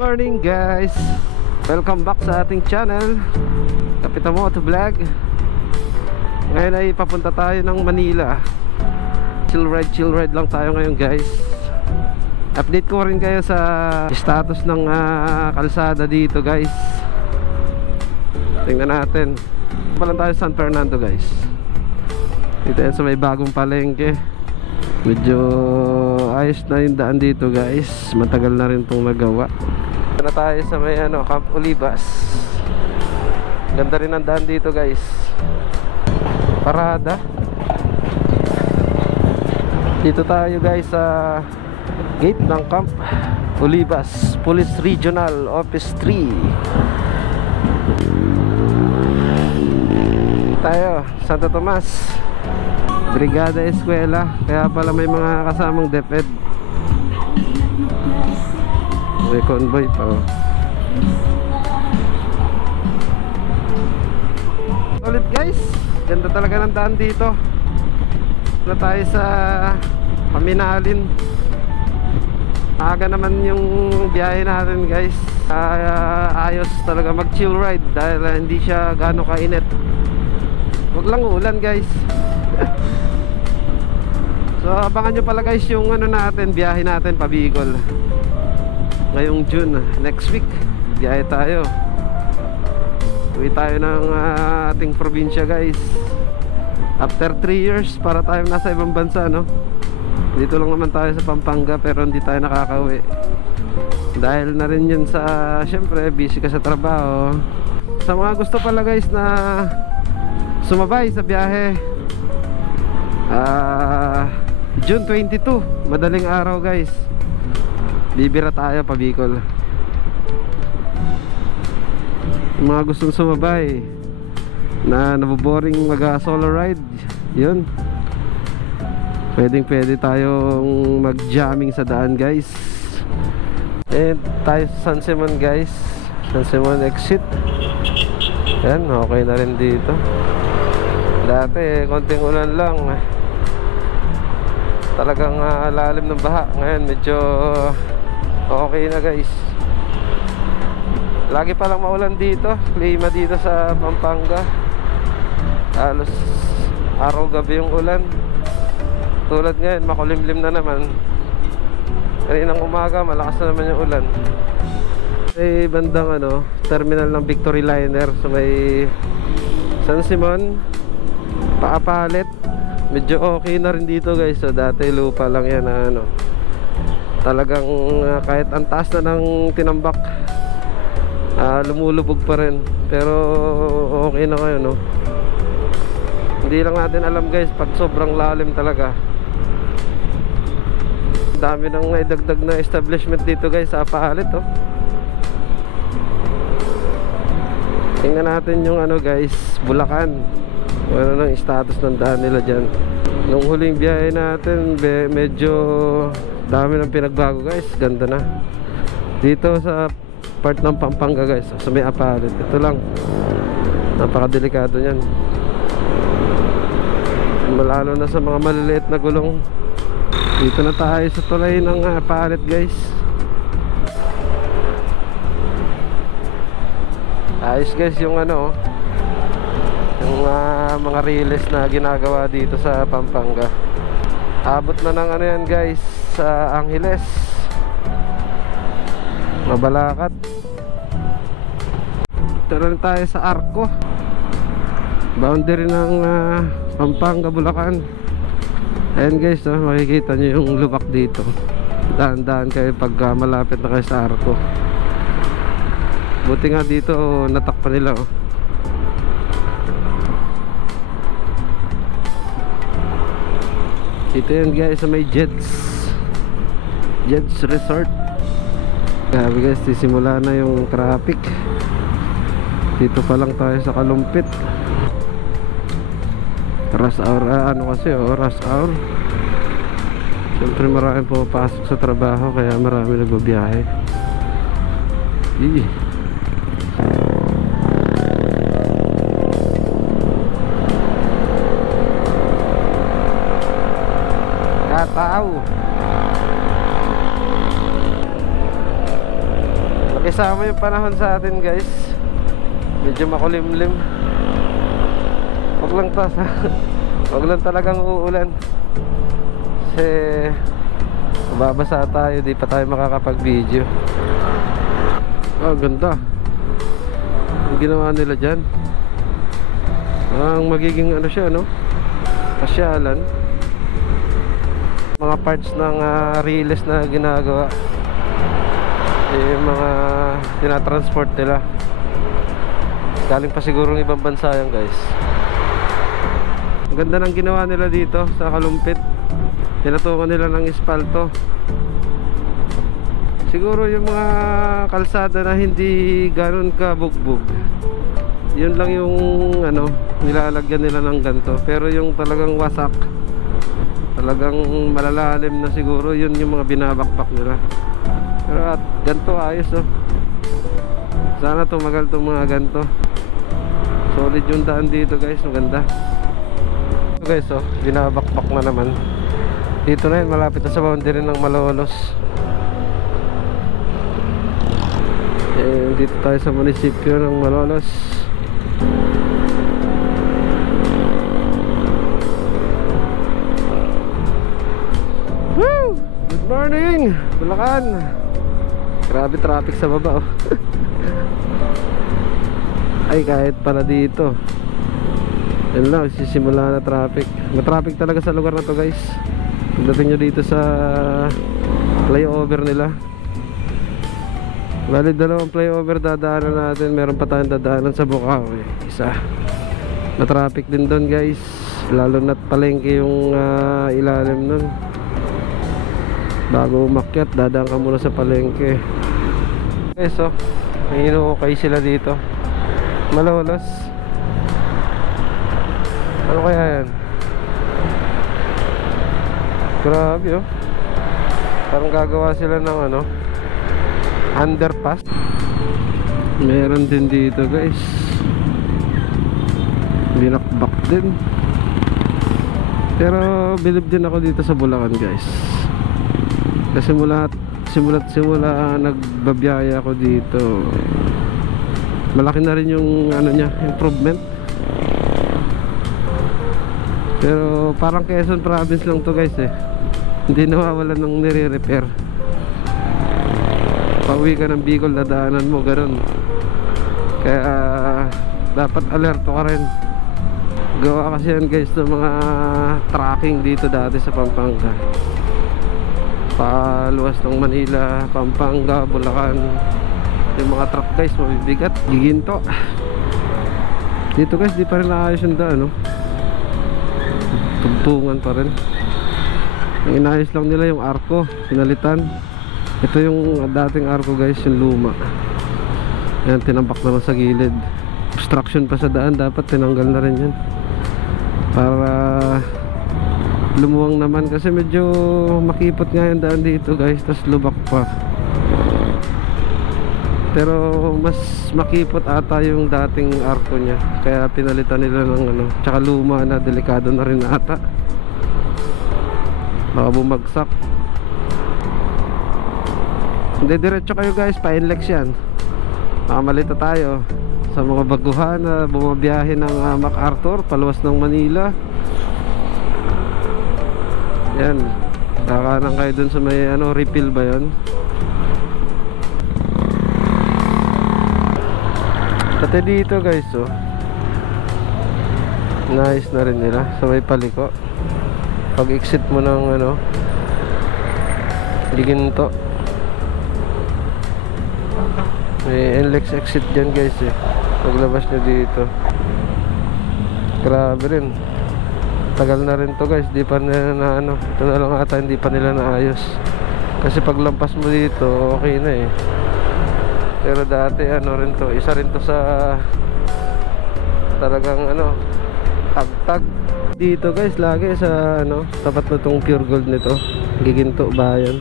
Morning guys, welcome back sa ating channel Kapitan Moto Vlog. Ngayon ay papunta tayo ng Manila. Chill ride lang tayo ngayon guys. Update ko rin kayo sa status ng kalsada dito guys. Tingnan natin. Palang tayo sa San Fernando guys. Dito yan sa may bagong palengke. Medyo ayos na yung daan dito guys. Matagal na rin itong nagawa. Na tayo sa may Camp Olivas. Ganda rin ang daan dito guys. Parada. Dito tayo guys sa gate ng Camp Olivas Police Regional Office 3. Tayo Santo Tomas Brigada Eskwela. Kaya pala may mga kasamang DepEd. May convoy pa oh. Ulit guys, ganda talaga ng daan dito. Wala tayo sa Paminalin. Aga naman yung biyahe natin guys. Ayos talaga mag chill ride dahil hindi siya gaano kainit. Huwag lang ulan guys. So abangan nyo pala guys yung natin, biyahe natin pa Bicol ngayong June, next week biyahe tayo. Uwi tayo ng ating probinsya guys. After 3 years para tayo nasa ibang bansa no. Dito lang naman tayo sa Pampanga pero hindi tayo nakakauwi. Dahil na rin yun sa syempre busy ka sa trabaho. Sa mga gusto pala guys na sumabay sa biyahe, June 22 madaling araw guys, bibira tayo pa Bicol. Yung mga gustong sumabay na naboboring mag solo ride, yun, pwede tayong mag jamming sa daan guys. And tayo sa San Simon guys, San Simon exit. Yan, okay na rin dito. Dati konting ulan lang, talagang lalim ng baha. Ngayon medyo okay na guys. Lagi palang maulan dito, klima dito sa Pampanga. Halos araw gabi yung ulan. Tulad ngayon makulimlim na naman. Kaninang umaga malakas na naman yung ulan. May bandang terminal ng Victory Liner sa may San Simon, Paapalit. Medyo okay na rin dito guys. So dati lupa lang yan na talagang kahit ang taas na ng tinambak, lumulubog pa rin. Pero okay na ngayon Hindi lang natin alam guys pag sobrang lalim talaga. Dami nang naidagdag na establishment dito guys sa Paalit Tingnan natin yung guys, Bulacan. Ano ng status ng daan nila dyan. Nung huling biyahe natin medyo dami ng pinagbago guys. Ganda na dito sa part ng Pampanga guys, sa may Apalit. Ito lang, napakadelikado nyan, malalo na sa mga maliliit na gulong. Dito na tayo sa tulay ng Apalit guys. Ayos guys yung yung mga riles na ginagawa dito sa Pampanga. Abot na ng yan guys sa Angeles, Mabalacat. Tara tayo sa Arco, boundary ng Pampanga, Bulacan. Ayan guys makikita nyo yung lubak dito. Dahan-dahan kayo pag malapit na kayo sa Arco. Buti nga dito natakpan nila Ito yan guys sa may Jets Resort. Grabe guys, sisimula na yung traffic. Dito pa lang tayo sa Kalumpit. Rush hour, kasi rush hour. Siyempre maraming pumapasok sa trabaho kaya marami nagbabiyahe. Tao Kasama yung panahon sa atin guys. Medyo makulimlim. Wag lang tas wag lang talagang uulan. Kasi mababasa tayo, di pa tayo makakapag-video. Ah, ganda ang ginawa nila dyan. Ang magiging ano siya, no? Pasyalan. Mga parts ng riles na ginagawa, yung mga tinatransport nila. Galing pa siguro ng ibang bansa yan guys. Ang ganda ng ginawa nila dito sa Kalumpit. Tinatungan nila ng espalto. Siguro yung mga kalsada na hindi ganoon ka bugbog, yun lang yung ano, nilalagyan nila ng ganto. Pero yung talagang wasak, talagang malalalim na, siguro yun yung mga binabakbak nila. Pero at ganto ayos oh. Sana tumagal tong mga ganto. Solid yung daan dito guys, maganda. So guys oh, binabakbak na naman. Dito na yun, malapit na sa boundary ng Malolos. Dito tayo sa munisipyo ng Malolos. Woo! Good morning, Bulacan. Grabe traffic sa baba oh. Ay kahit pala dito, yan lang, sisimula na traffic. Matraffic talaga sa lugar na to guys. Pagdating nyo dito sa flyover nila. Bali dalawang flyover dadaanan natin. Meron pa tayong dadaanan sa Bukaw isa. Matraffic din doon guys. Lalo na't palengke yung ilalim nun. Bago umakyat, dadaan ka muna sa palengke. Okay, so may inuukay sila dito. Malolos. Ano kaya yan? Grabe oh. Parang gagawa sila ng ano, underpass. Meron din dito guys, binakbak din. Pero bilib din ako dito sa Bulacan guys. Kasi simula nagbabiyaya ako dito, malaki na rin yung ano niya, improvement. Pero parang Quezon province lang to guys eh. Hindi nawawalan ng nire-repair. Pauwi ka ng Bicol, dadaanan mo ganun. Kaya dapat alerto ka rin. Gawa kasi yan guys ng mga tracking dito dati sa Pampanga. Paluwas ng Manila, Pampanga, Bulacan. Yung mga truck guys mabibigat, giginto. Dito guys di pa rin naayos yung daan no? Tugtungan pa rin. Ang inayos lang nila yung arko, pinalitan. Ito yung dating arko guys, yung luma. Ayan, tinambak naman sa gilid. Obstruction pa sa daan, dapat tinanggal na rin yan para lumuwang naman. Kasi medyo makipot nga yung daan dito guys, tas lubak pa. Pero mas makipot ata yung dating arko nya, kaya pinalitan nila ng ano. Tsaka luma na, delikado na rin ata, baka bumagsak. Hindi, diretso kayo guys, pa-inlex yan. Nakamalita tayo sa mga baguhan na bumabiyahe ng MacArthur paluwas ng Manila. Yan, kakanan kayo dun sa may ano, refill ba yun? Pati dito guys oh, nice na rin nila sa may paliko. Pag exit mo ng ano, Giginto, may NLEX exit dyan guys eh. Paglabas nyo dito, grabe rin, tagal na rin to guys, di pa nila na ano. Ito na lang ata hindi pa nila naayos. Kasi paglampas mo dito okay na eh. Pero dati ano rin to, isa rin to sa talagang ano, tagtag dito guys. Lagi sa ano, tapat na tong Pure Gold nito, Giginto Bayan.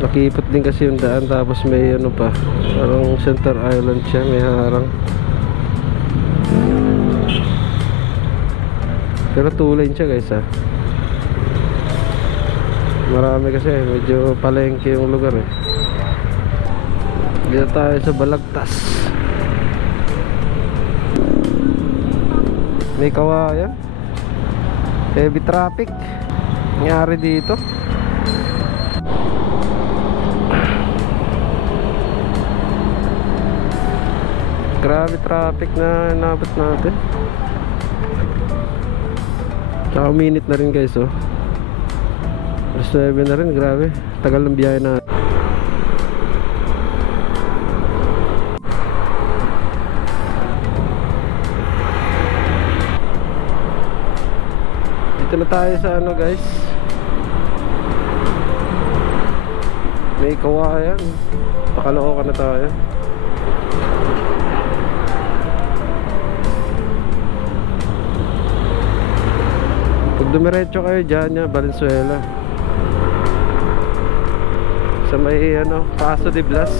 Nakipot din kasi yung daan, tapos may ano pa, parang center island siya, may harang. Pero two lane siya guys ha. Marami kasi, medyo palengke yung lugar eh. Dito tayo sa Balagtas. May kawayan. Heavy traffic nangyari dito. Grabe traffic na nabot natin. Tsaka minute na rin guys, oh. Alas 9 na rin, grabe. Tagal ng biyahe na. Dito na tayo sa ano guys. May kawayan. Pakalookan na tayo. Pag dumiretso kayo dyan, Valenzuela, sa may ano, Paso de Blas.